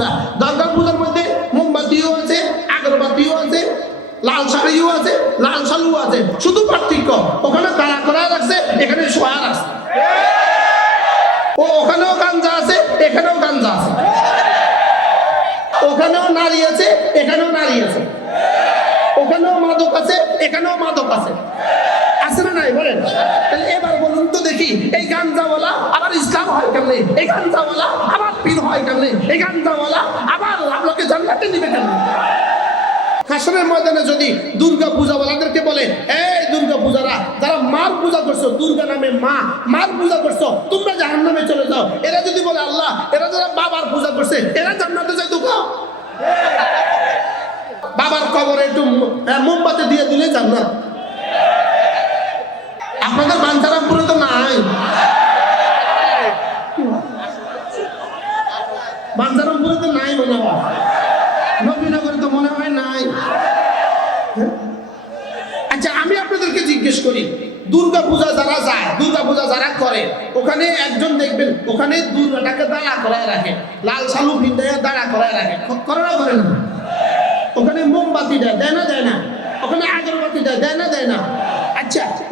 পূজা দুর্গা পূজার মধ্যে মোমবাতিও আছে, আগরবাতিও আছে, লাল শাড়িও আছে, লাল শালুও আছে। শুধু পার্থক্য, ওখানে দাঁড়া করা রাখছে, এখানে শোয়া রাখছে। ও, ওখানেও গাঞ্জা আছে, এখানেও গাঞ্জা আছে। ওখানেও নারী আছে, এখানেও নারী আছে। ওখানেও মাদক আছে, এখানেও মাদক আছে। আছে নাই? বলেন। তাহলে এবার বলুন তো দেখি, এই গাঞ্জাওয়ালা আবার ইসলাম হয় কেমনে? এই গাঞ্জাওয়ালা আবার পীর হয় কেমনে? এই গাঞ্জাওয়ালা আবার আপনাকে জান্নাতে নিবে কেমনে? হাসনের ময়দানে যদি দুর্গা পূজাওয়ালাদেরকে বলে, এই দুর্গা পূজারা যারা মার পূজা করছ, দুর্গা নামে মা, মার পূজা করছ, তোমরা জাহান নামে চলে যাও। এরা যদি বলে, আল্লাহ, এরা যারা বাবার পূজা করছে, এরা জান্নাতে যায় দুঃখ বাবার কবরে একটু মোমবাতি দিয়ে দিলে জান্নাত। আপনাদের বাঞ্ছারামপুরে তো নাই। বাঞ্ছারামপুরে তো নাই মনে হয় নবীনগরে তো মনে হয় নাই? আচ্ছা আমি আপনাদেরকে জিজ্ঞেস করি দুর্গা পূজা যারা যায় দুর্গা পূজা যারা করে, ওখানে একজন দেখবেন, ওখানে দুর্গাটাকে দাঁড়া করায় রাখে, লাল সালু ভিন্দাইয়া দাঁড়া করায় রাখে। করে না করে না? ওখানে মোমবাতি দেয় না দেয় না? ওখানে আগরবাতি দেয় দেয় না দেয় না?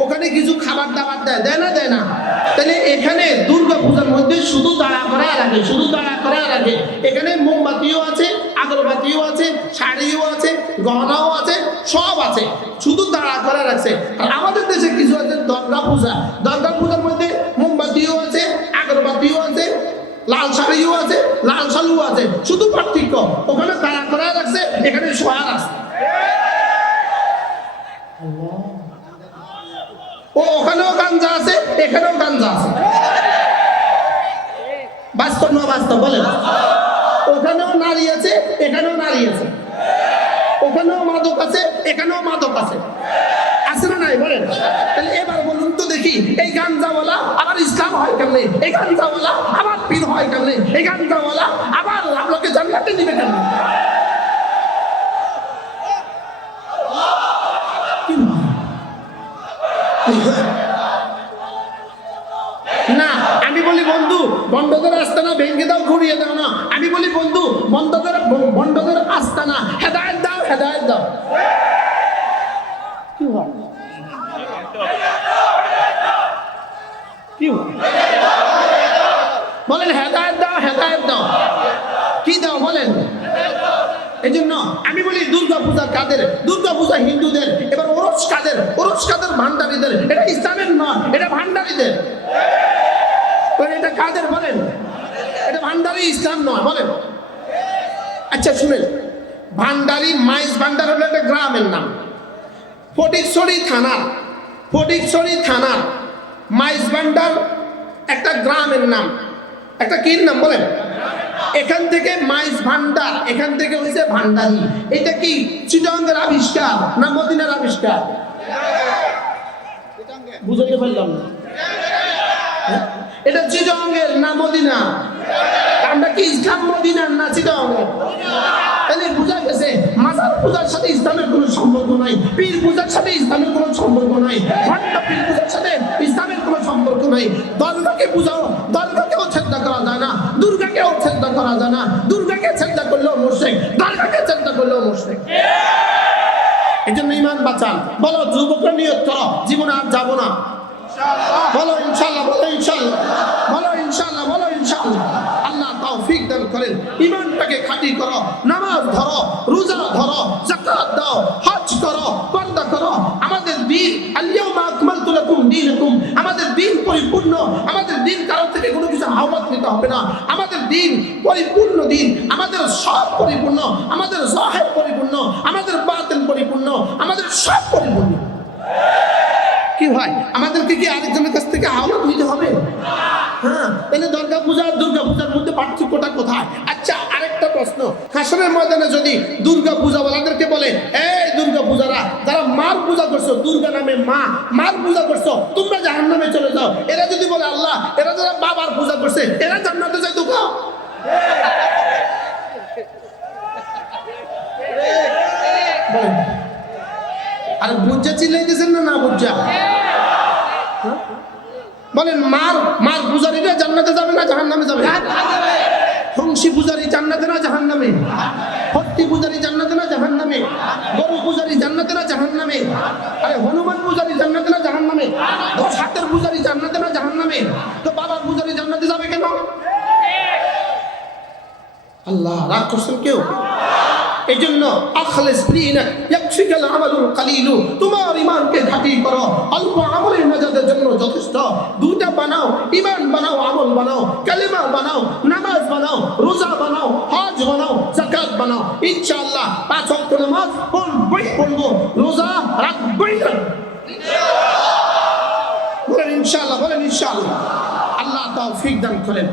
ওখানে কিছু খাবার দাবার দেয় দেয় না দেয় না। তাহলে এখানে দুর্গা পূজার মধ্যে শুধু দাঁড়া করা রাখে শুধু দাঁড়া করা রাখে এখানে মোমবাতিও আছে, আগরবাতিও আছে, শাড়িও আছে, গহনাও আছে, সব আছে। শুধু দাঁড়া করা রাখছে আর আমাদের দেশে কিছু আছে দর্গা পূজা। দুর্গা পূজার মধ্যে মোমবাতিও আছে, আগরবাতিও আছে, লাল শাড়িও আছে, লাল শালুও আছে। শুধু পার্থক্য ওখানে দাঁড়া করা রাখছে এখানে শোয়া রাখছে ও ওখানেও গাঞ্জা আছে এখানেও গাঞ্জা আছে বাস্তব না বাস্তব, বলেন। ওখানেও নারী আছে, এখানেও নারী আছে। ওখানেও মাদক আছে, এখানেও মাদক আছে। আছে না নাই, বলেন। তাহলে এবার বলুন তো দেখি, এই গাঞ্জাওয়ালা আবার ইসলাম হয় কেমনে? এই গাঞ্জাওয়ালা আবার পীর হয় কেমনে? এই গাঞ্জাওয়ালা আবার আপনাকে জান্নাতে নিবে কেমনে হয়? না আমি বলি বন্ধু বন্ধদের আস্তানা ভেঙে দাও, ঘুরিয়ে দাও না। আমি বলি, বন্ধু, বন্ধদের বন্ধদের আস্তানা, হেদায়ত দাও হেদায়ত দাও। কি হয়? কি বলেন, হেদায়ত দাও হেদায়ত দাও। কি দাও বলেন? এই জন্য আমি বলি দুর্গা পূজা কাদের? দুর্গা পূজা হিন্দুদের, এবার ওরস কাদের? ওরস কাদের ভান্ডারীদের? এটা ইসলামের নয়, এটা ভান্ডারীদের। কাদের বলেন? এটা ভান্ডারি ইসলাম নয় বলেন। আচ্ছা শুনেন। ভান্ডারি মাইজ ভান্ডার হলো একটা গ্রামের নাম। ফটিকছড়ি থানার ফটিকছড়ি থানার মাইজ ভান্ডার একটা গ্রামের নাম। একটা কির নাম বলেন? এখান থেকে মাইজ ভান্ডার এখান থেকে হয়েছে ভান্ডারি। এটা কি চিটঙ্গের আবিষ্কার না মদিনার আবিষ্কার? বুঝতে পারলাম না? এটা চিটঙ্গের না মদিনা? আমরা কি ইসলাম মদিনার না চিটং তাহলে বোঝা গেছে, মাজার পূজার সাথে ইসলামের কোনো সম্পর্ক নাই, পীর পূজার সাথে ইসলামের কোনো সম্পর্ক নাই ভণ্ড পীর পূজার সাথে ইসলামের কোনো সম্পর্ক নাই। দলটাকে বুঝাও দলটাকেও ছেদা করা যায় না, দুর্গাকেও ছেদা করা যায় না, দুর্গাকে ছেদা করলেও মোর্শেক দলটাকে ছেদা করলেও মোর্শেক এই জন্য ইমান বাঁচান। বলো, যুবকরা নিয়ত করো, জীবনে আর যাব না। বলো, ইনশাল্লাহ বলো, ইনশাল্লাহ। ইমানটাকে খাঁটি করো, নামাজ ধরো, রোজা ধরো, যাকাত দাও, হজ করো, পর্দা করো। আমাদের দিন আলিয়াউমা আকমালতু লাকুম দীনাকুম। আমাদের দিন পরিপূর্ণ, আমাদের দিন কারও থেকে কোনো কিছু হাওলাত নিতে হবে না। আমাদের দিন পরিপূর্ণ দিন, আমাদের সব পরিপূর্ণ, আমাদের জাহের পরিপূর্ণ, আমাদের বাতিন পরিপূর্ণ, আমাদের সব পরিপূর্ণ। কি হয়? আমাদেরকে কি আরেকজনের কাছ থেকে হাওলাত নিতে হবে? হ্যাঁ তাহলে দুর্গা পূজা প্রশ্ন হাসনের ময়দানে যদি দুর্গা পূজাওয়ালাদেরকে বলে এই দুর্গা পূজারা যারা মার পূজা করছ দুর্গা নামে মা মার পূজা করছ তোমরা জাহান নামে চলে যাও। এরা যদি বলে আল্লাহ এরা যারা বাবার পূজা করছে এরা জান্নাতে যায় দুঃখ আর বুঝা চিল্লাইতেছেন না না বুঝা বলেন মার মার পূজারীরা জান্নাতে যাবে না জাহান নামে যাবে। হংসী পূজারী জান্নাতে না জাহান্নামে কেন আল্লাহ রাগ করছেন কেউ? এই জন্য আখলেস দিনাক ইয়াকফিকাল আমালুল কালিলু, তোমার ঈমানকে ঘাটি করো। অল্প আমলের নাজাতের জন্য যথেষ্ট। দুইটা বানাও, ঈমান বানাও, আমল বানাও, কালিমা বানাও, নামাজ বানাও, রোজা বানাও, হজ বানাও, যাকাত বানাও। ইনশাআল্লাহ পাঁচ ওয়াক্ত নামাজ পড়বই পড়ব। রোজা রাখবই বলেন ইনশাআল্লাহ বলেন ইনশাআল্লাহ। আল্লাহ তৌফিক দান করেন